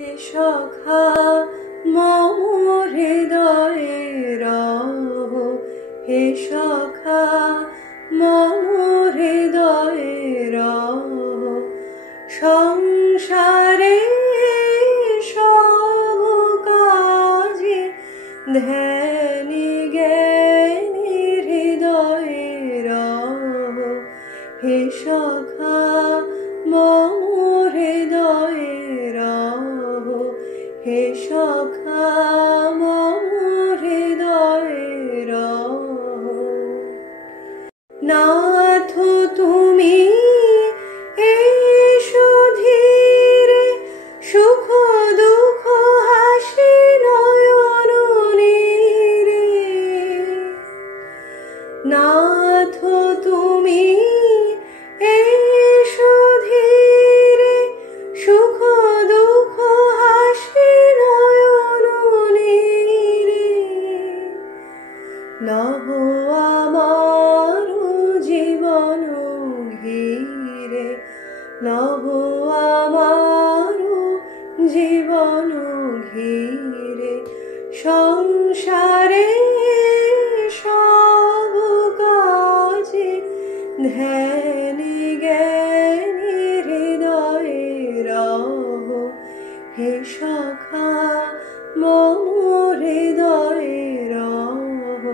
হে সখা মম হৃদয়ে রহ, হে সখা মম হৃদয়ে রহ। সংসারে সব কাজে ধ্যানী জ্ঞানী হৃদয়ে রহ, হে সখা মম হৃদয়ে রহ, হে সখা মম হৃদয়ে রহ। নাথ তুমি এসো ধীরে, সুখ দুঃখ হাসি নয়ন নীরে। নাথ তুমি এসো ধীরে, সুখ দুঃখ হাসি নয়ন নীরে। লহ আমার জীবন ঘিরে, লহ আমার জীবন ঘিরে। সংসারে সব কাজে ধ্যানী জ্ঞানী হৃদয়ে রহ, হে সখা মম হৃদয়ে রহ,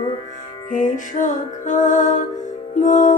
হে সখা মম